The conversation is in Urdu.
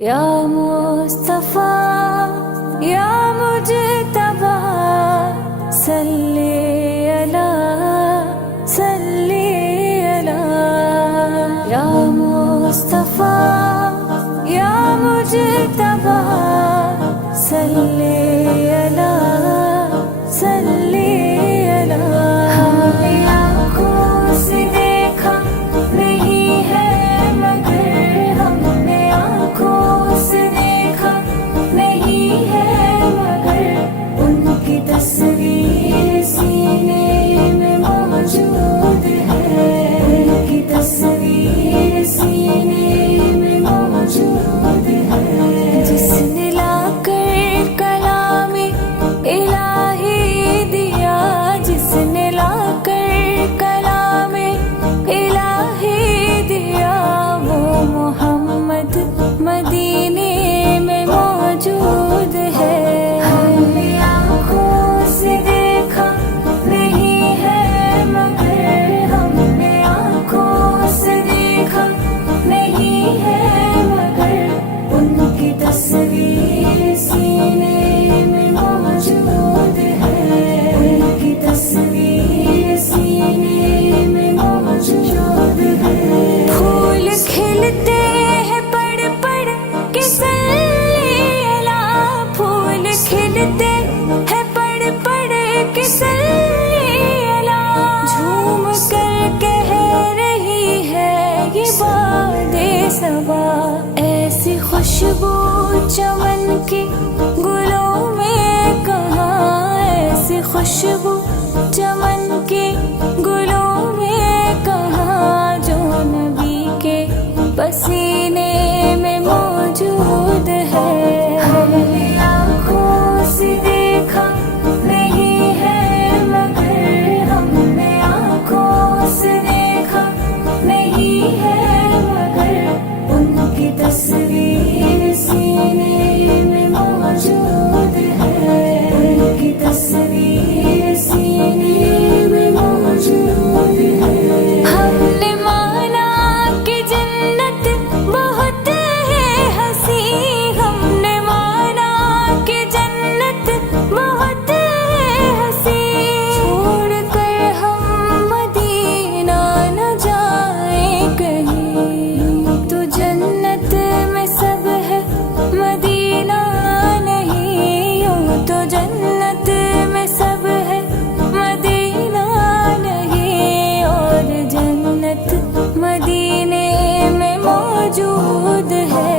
یا مصطفیٰ یا مجتبیٰ صلی علی یا مصطفیٰ یا مجتبیٰ صلی علی ہمیں آنکھوں سے دیکھا نہیں ہے مگر ہم نے آنکھوں سے دیکھا نہیں ہے مگر ان کی تصویر سینے میں موجود ہے، ان کی تصویر سینے میں موجود ہے، جس نے لا کر کلام الہی دیا، جس نے لا کر کلام الہی دیا، وہ محمد مدینے میں موجود ہے۔ ہم نے آنکھوں سے دیکھا نہیں ہے مگر ہم نے آنکھوں سے دیکھا نہیں ہے مگر ان کی تصویر سینے میں موجود ہے، ان کی تصویر سینے میں موجود ہے۔ پھول کھلتے ہیں پڑھ پڑھ کے صلی علی، پھول کھلتے ہیں پڑھ پڑھ کے صلی علی، جھوم کر کہہ رہی ہے یہ باد صبا، ایسی خوشبو چمن کی گلوں میں کہاں، ایسی خوشبو چمن کی گلوں میں کہاں، جو نبی کے پسینے میں موجود ہے۔ ہم نے آنکھوں سے دیکھا نہیں ہے مگر ہم نے آنکھوں سے دیکھا نہیں ہے مگر ان کی تصویر سینے میں موجود ہے، ان کی تصویر سینے میں موجود ہے۔ ہم نے مانا کہ جنت بہت ہے حسین، ہم نے مانا کہ جنت بہت ہے حسین، چھوڑ کر ہم مدینہ نہ جائیں کہیں، تو جنت میں سب ہے مدینہ نہیں، یوں تو جنت میں سب ہے مدینہ نہیں، اور جنت مدینے میں موجود ہے۔